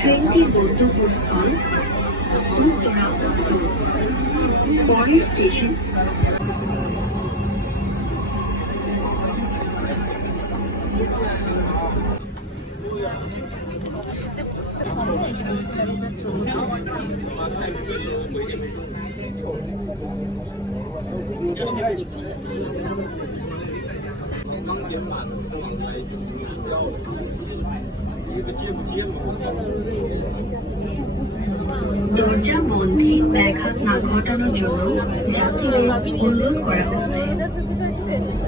ট্রেনটি গন্তব্যস্থল উত্তরা উত্তর। পরের স্টেশন দরজা বন্ধে ব্যাঘাত না ঘটানোর জন্য যাত্রীদের অনুরোধ করা হচ্ছে।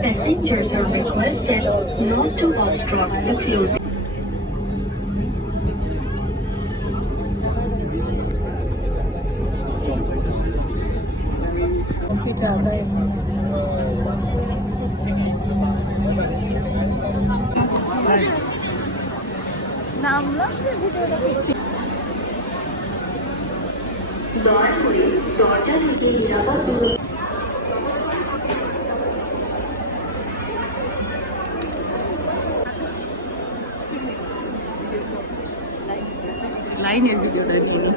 Passengers are requested not to obstruct the closing. দয়া করে দরজা থেকে নিরাপদ দূরে লাইনের ভিডিওটা নিয়ে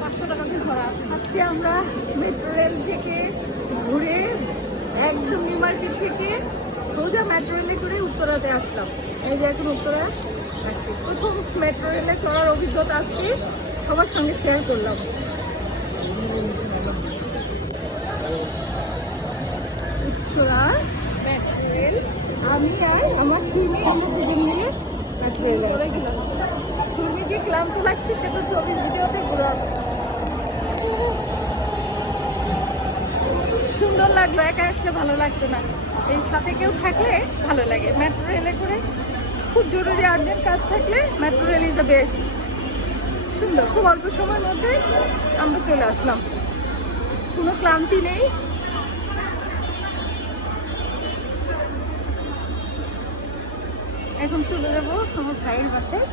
500 টাকাতে ঘোরা আছে। আজকে আমরা মেট্রো রেল থেকে ঘুরে একদম নিউ মার্কেট থেকে সোজা মেট্রো রেলে করে উত্তরাতে আসলাম। এই যে এখন উত্তরা আসছি, প্রথম মেট্রো রেলে চড়ার অভিজ্ঞতা আজকে সবার সঙ্গে শেয়ার করলাম। উত্তরা মেট্রো রেল, আমি আর আমার সুইমি আমরা দুজন মিলে মেট্রো রেলে গেলাম। সুইমিকে ক্লান্ত লাগছে সেটা ছবির ভিডিওতে বোঝা যাচ্ছে। সুন্দর লাগলো, একা আসলে ভালো লাগতো না, এই সাথে কেউ থাকলে ভালো লাগে। মেট্রো রেলে করে খুব জরুরি আর্জেন্ট কাজ থাকলে metro rail is the best. সুন্দর, খুব অল্প সময়ের মধ্যে আমরা চলে আসলাম, কোনো ক্লান্তি নেই। এখন চলে যাবো আমার ভাইয়ের বাসায়।